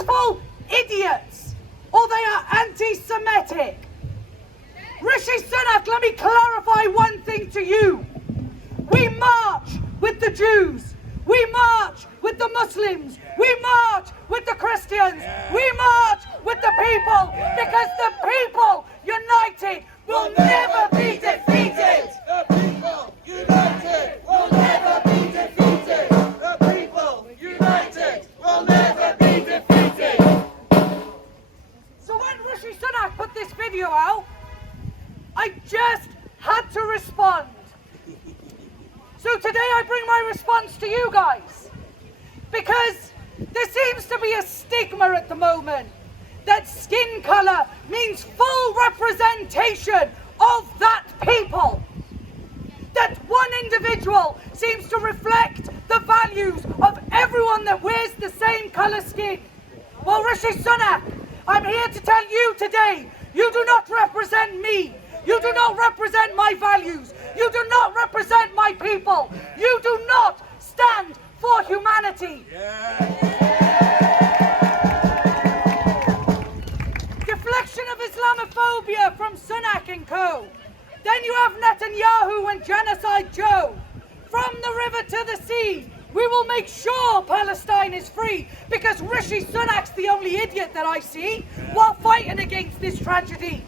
useful idiots or they are anti-Semitic. Rishi Sunak, let me clarify one thing to you. We march with the Jews. We march with the Muslims. We march with the Christians. We march with the people because the people united will never be defeated. The people united will never be defeated. The people united will never be defeated. So when Rishi Sunak put this video out, I just had to respond. So today I bring my response to you guys, because there seems to be a stigma at the moment that skin colour means full representation of that people. That one individual seems to reflect the values of everyone that wears the same colour skin. Well, Rishi Sunak, I'm here to tell you today, you do not represent me. You do not represent my values. You do not represent my people. You do not stand for humanity. Deflection of Islamophobia from Sunak and co. Then you have Netanyahu and Genocide Joe. From the river to the sea, we will make sure Palestine is free, because Rishi Sunak's the only idiot that I see while fighting against this tragedy.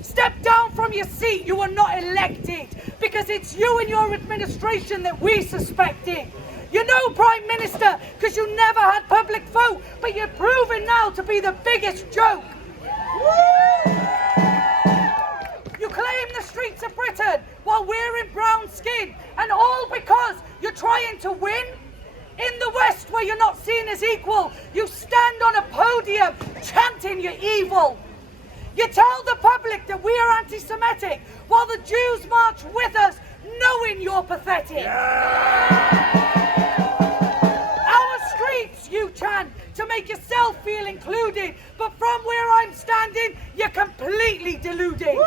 Step down from your seat, you were not elected, because it's you and your administration that we suspected. You're no Prime Minister because you never had public vote, but you're proven now to be the biggest joke. You claim the streets of Britain while wearing brown skin, and all because you're trying to win? In the West, where you're not seen as equal, you stand on a podium chanting you're evil. You tell the public that we are anti-Semitic while the Jews march with us, knowing you're pathetic. Our streets, you chant, to make yourself feel included, but from where I'm standing, you're completely deluded.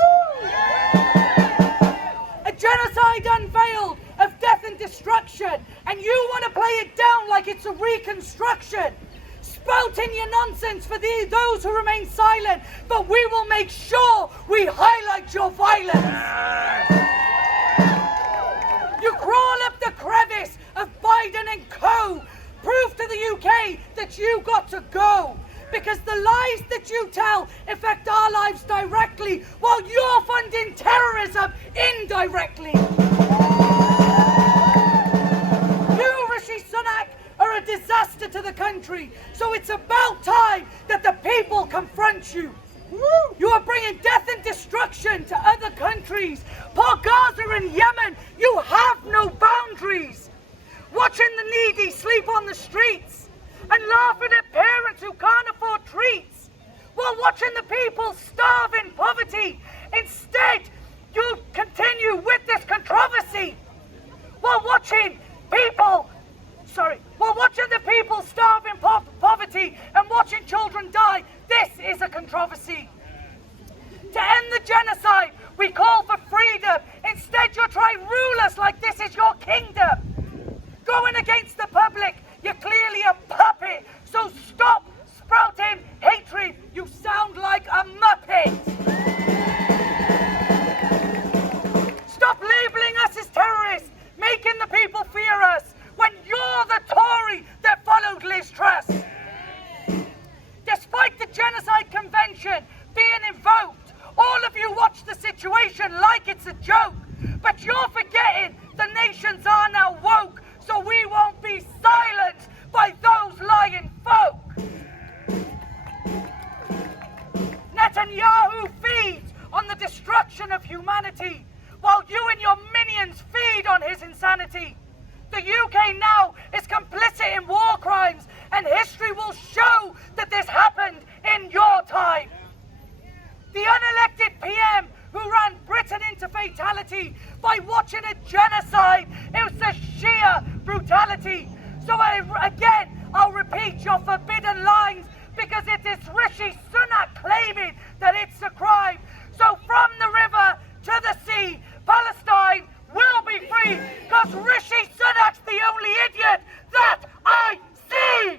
A genocide unveiled of death and destruction, and you want to play it down like it's a reconstruction. Spouting your nonsense for those who remain silent, but we will make sure we highlight your violence. You crawl up the crevice of Biden and co. Prove to the UK that you got to go, because the lies that you tell affect our lives directly, while you're funding terrorism indirectly. You, Rishi Sunak, are a disaster to the country, so it's about time that the people confront you. You are bringing death and destruction to other countries. Poor Gaza and Yemen, you have no boundaries. Watching the needy sleep on the streets and laughing at parents who can't afford treats, while watching the people starve in poverty. Instead, you continue with this controversy while watching the people starve in poverty and watching children die. This is a controversy. To end the genocide, we call for freedom. Instead, you're trying to rule us like this is your kingdom. Going against the public, you're clearly a puppet. So stop sprouting hatred. You sound like a muppet. Stop labeling us as terrorists, making the people fear us, when you're the Tory that followed Liz Truss. Despite the Genocide Convention being invoked, all of you watch the situation like it's a joke. But you're forgetting the nations are now woke, so we won't be silenced by those lying folk. Netanyahu feeds on the destruction of humanity, while you and your minions feed on his insanity. The UK now is complicit in war crimes, and history will show that this happened in your time. The unelected PM who ran Britain into fatality by watching a genocide, it was a sheer brutality. So I'll repeat your forbidden lines, because it is Rishi Sunak claiming that it's a crime. So from the river to the sea, Palestine will be free, because Rishi Sunak's the only idiot that I see!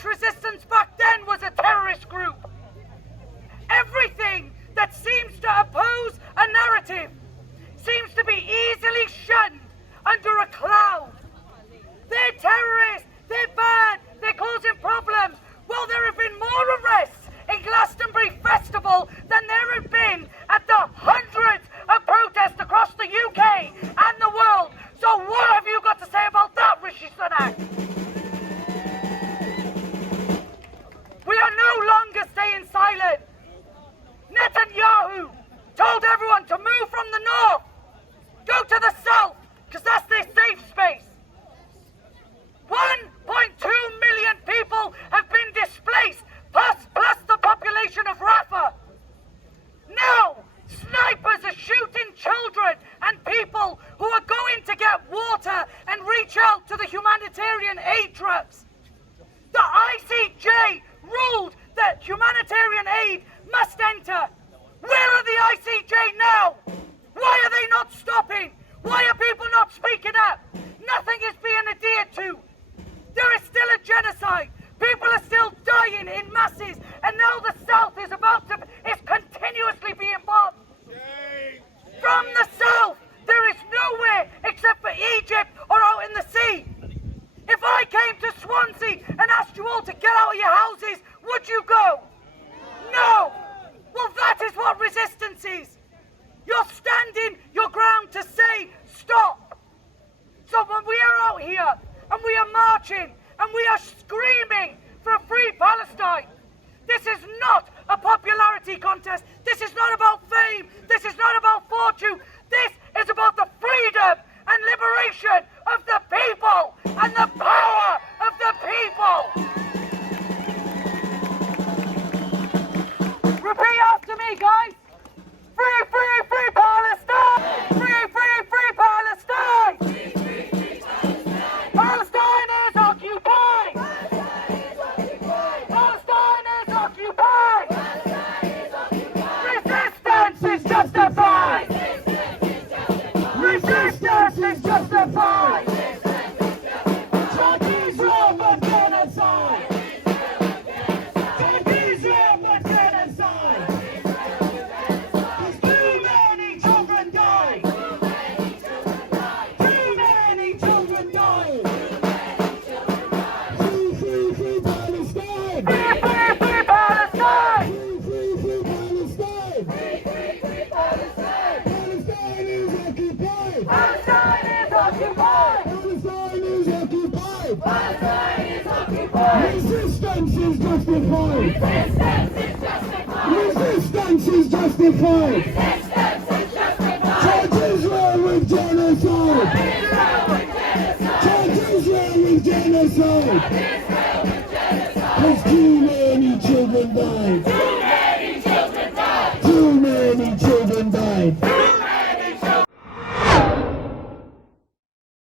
British resistance back then was a terrorist group. Everything that seems to oppose a narrative seems to be easily shunned under a cloud. They're terrorists, they're bad, they're causing problems. Well, there have been more arrests in Glastonbury Festival than there have been at the hundreds of protests across the UK and the world. So what have you got to say about that, Rishi Sunak? We are no longer staying silent. Netanyahu told everyone to move from the north, go to the south, because that's their safe space. 1.2 million people have been displaced, plus the population of Rafah. Now, snipers are shooting children and people who are going to get water and reach out to the humanitarian aid trucks. The ICJ ruled that humanitarian aid must enter. Where are the ICJ now? Why are they not stopping? Why are people not speaking up? Nothing is being adhered to. There is still a genocide. People are still dying in masses, and now the south is continuously being bombed. From the south, there is nowhere except for Egypt or out in the sea. If I came to Swansea and asked you all to get out of your houses, would you go? No! Well, that is what resistance is. You're standing your ground to say, stop. So when we are out here, and we are marching, and we are screaming for a free Palestine, this is not a popularity contest. This is not about fame. This is not about fortune. This is about the freedom and liberation of the people and the power of the people. Repeat after me, guys. Free, free, free Palestine! Free, free, free Palestine! Free, free, free Palestine! Palestine is occupied! Palestine is occupied! Palestine is occupied! Resistance is justified! Resistance is justified! Stop Israel with genocide! Stop Israel with genocide! Too many children die! Too many children die! Free, free, free Palestine! Free, free, free Palestine! Free, free, free Palestine! Free, free, free Palestine! Palestine is occupied! Palestine is occupied! Palestine is occupied! Palestine is occupied! Resistance is justified! Resistance is justified! Resistance is justified! Resistance is justified! Charge Israel with genocide! Charge Israel with genocide! Charge Israel with genocide! Because too many children died!